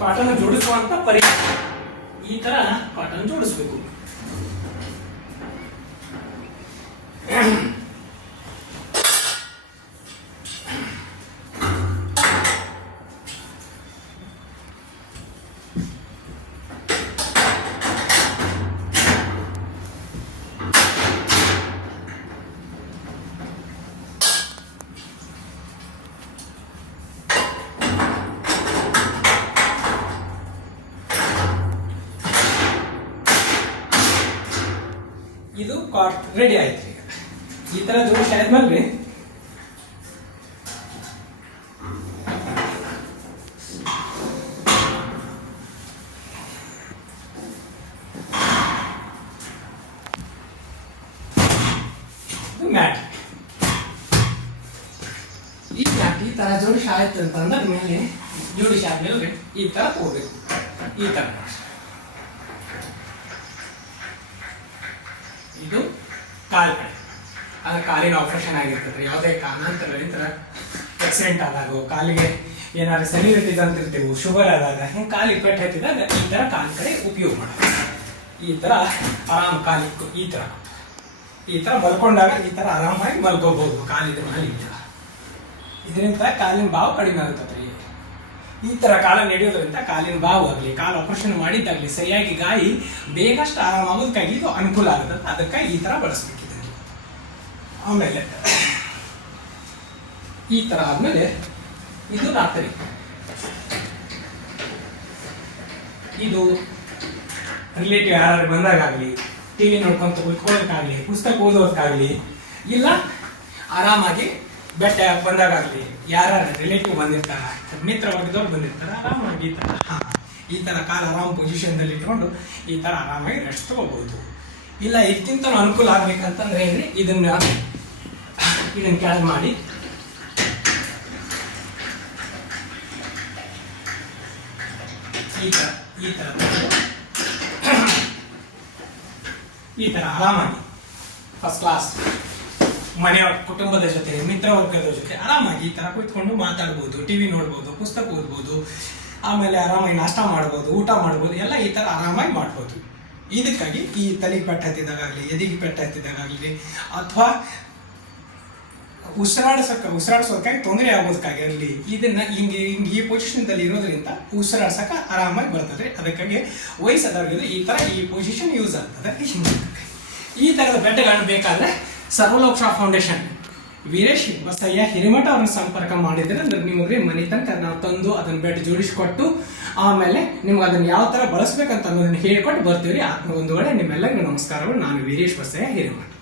Cotton ಜೋಡಿಸುವಂತ ಪರಿಹಾರ. ಈ ತರ ಕಾಟನ್ ಜೋಡಿಸ್ಬೇಕು. ಇದು ಕಾಟ್ ರೆಡಿ ಆಯ್ತು. ಈ ತರ ಜೋಡಿಸಿ ಆದ್ಮೇಲೆ ಮ್ಯಾಟ್. ಈ ಮ್ಯಾಟ್ ಈ ತರ ಜೋಡಿಸಿ ಆಯ್ತು ಅಂತಂದ್ರೆ ಮೇಲೆ ಜೋಡಿಸಿ ಆದ್ಮೇಲೆ ಈ ತರ ತಗೋಬೇಕು. ಈ ತರ ಇದು ಕಾಲ್ ಕಡೆ ಅದು ಕಾಲಿನ ಆಪರೇಷನ್ ಆಗಿರ್ತದೆ. ಯಾವುದೇ ಕಾರಣಾಂತರಗಳಿಂದ ಆಕ್ಸಿಡೆಂಟ್ ಆದಾಗ ಕಾಲಿಗೆ ಏನಾದ್ರು ಸರಿ ರೀತಿದೆ ಅಂತಿರ್ತೀವಿ, ಶುಗರ್ ಆದಾಗ ಹಿಂಗೆ ಕಾಲಿಗೆ ಪೆಟ್ಟು ಹತ್ತಿದಾಗ ಈ ತರ ಕಾಲ್ ಕಡೆ ಉಪಯೋಗ ಮಾಡೋದು. ಈ ತರ ಆರಾಮ್ ಕಾಲಿಗೆ ಈ ತರ ಮಲ್ಕೊಂಡಾಗ ಈ ತರ ಆರಾಮಾಗಿ ಮಲ್ಕೋಬಹುದು. ಕಾಲಿದ ಮೇಲೆ ಇದರಿಂದ ಕಾಲಿನ ಬಾವು ಕಡಿಮೆ ಆಗುತ್ತದೆ. ಈ ತರ ಕಾಲ ನಡೆಯೋದ್ರಿಂದ ಕಾಲಿನ ಬಾವು ಆಗಲಿ, ಕಾಲು ಆಪರೇಷನ್ ಮಾಡಿದ್ದಾಗಲಿ ಸರಿಯಾಗಿ ಗಾಯಿ ಬೇಗಷ್ಟು ಆರಾಮಾಗೋದಕ್ಕಾಗಿ ಇದು ಅನುಕೂಲ ಆಗುತ್ತದೆ. ಅದಕ್ಕಾಗಿ ಈ ತರ ಬಳಸಬೇಕಿದೆ. ಆಮೇಲೆ ಈ ತರ ಆದ್ಮೇಲೆ ಇದು ರಾತ್ರಿ ಇದು ರಿಲೇಟಿವ್ ಯಾರು ಬಂದಾಗಲಿ, ಟಿವಿ ನೋಡ್ಕೊಂತ ಕುತ್ಕೊಳ್ಳೋದಕ್ಕಾಗಲಿ, ಪುಸ್ತಕ ಓದೋದಕ್ಕಾಗಲಿ, ಇಲ್ಲ ಆರಾಮಾಗಿ ಬೆಟ್ಟ ಬಂದಾಗಲಿ, ಯಾರು ರಿಲೇಟಿವ್ ಬಂದಿರ್ತಾರ, ಮಿತ್ರ ವರ್ಗದವ್ರು ಬಂದಿರ್ತಾರ, ಆರಾಮಾಗಿ ಈ ತರ ಕಾಲ ಆರಾಮ್ ಪೊಸಿಷನ್ದಲ್ಲಿ ಇಟ್ಕೊಂಡು ಈ ತರ ಆರಾಮಾಗಿ ರೆಸ್ಟ್ ತಗೋಬಹುದು. ಇಲ್ಲ ಇದಕ್ಕಿಂತ ಅನುಕೂಲ ಆಗ್ಬೇಕಂತಂದ್ರೆ ಏನ್ರಿ, ಇದನ್ನ ಕೆಳಗೆ ಮಾಡಿ ಈ ತರ ಆರಾಮಾಗಿ ಫಸ್ಟ್ ಕ್ಲಾಸ್ ಮನೆಯ ಕುಟುಂಬದ ಜೊತೆ, ಮಿತ್ರ ವರ್ಗದ ಜೊತೆ ಆರಾಮಾಗಿ ಈ ತರ ಕುತ್ಕೊಂಡು ಮಾತಾಡ್ಬೋದು, ಟಿವಿ ನೋಡ್ಬೋದು, ಪುಸ್ತಕ ಓದ್ಬೋದು, ಆಮೇಲೆ ಆರಾಮಾಗಿ ನಾಷ್ಟ ಮಾಡ್ಬೋದು, ಊಟ ಮಾಡ್ಬೋದು, ಎಲ್ಲ ಈ ತರ ಆರಾಮಾಗಿ ಮಾಡ್ಬೋದು. ಇದಕ್ಕಾಗಿ ಈ ತಲೆಗೆ ಪೆಟ್ಟು ಹತ್ತಿದಾಗಲಿ, ಎದೆಗೆ ಪೆಟ್ಟು ಹತ್ತಿದಾಗಲಿ, ಅಥವಾ ಉಸಿರಾಡ್ಸೋದಕ್ಕಾಗಿ ತೊಂದರೆ ಆಗೋದಕ್ಕಾಗಿರಲಿ, ಇದನ್ನ ಹಿಂಗೆ ಈ ಪೊಸಿಷನ್ದಲ್ಲಿ ಇರೋದ್ರಿಂದ ಉಸಿರಾಡ್ಸಕ್ಕೆ ಆರಾಮಾಗಿ ಬರ್ತದೆ. ಅದಕ್ಕಾಗಿ ವಯಸ್ಸಾದವ್ರಿಗೆ ಈ ತರ ಈ ಪೊಸಿಷನ್ ಯೂಸ್ ಆಗ್ತದೆ. ಈ ತರದ ಬೆಡ್ಗಳನ್ನು ಬೇಕಾದ್ರೆ ಸರ್ವಲೋಕ್ಷ ಫೌಂಡೇಶನ್ ವೀರೇಶ್ ಬಸಯ್ಯ ಹಿರೇಮಠ ಅವ್ರನ್ನ ಸಂಪರ್ಕ ಮಾಡಿದ್ರೆ ನಿಮಗೆ ಮನೆ ತನಕ ನಾವು ತಂದು ಅದನ್ನ ಬೆಡ್ ಜೋಡಿಸಿಕೊಟ್ಟು ಆಮೇಲೆ ನಿಮ್ಗೆ ಅದನ್ನ ಯಾವ ತರ ಬಳಸ್ಬೇಕಂತ ಅನ್ನೋದನ್ನ ಹೇಳ್ಕೊಟ್ಟು ಬರ್ತೀವಿ. ಒಂದು ವೇಳೆ ನಿಮ್ಮೆಲ್ಲರಿಗೂ ನಮಸ್ಕಾರಗಳು. ನಾನು ವೀರೇಶ್ ಬಸಯ್ಯ ಹಿರೇಮಠ.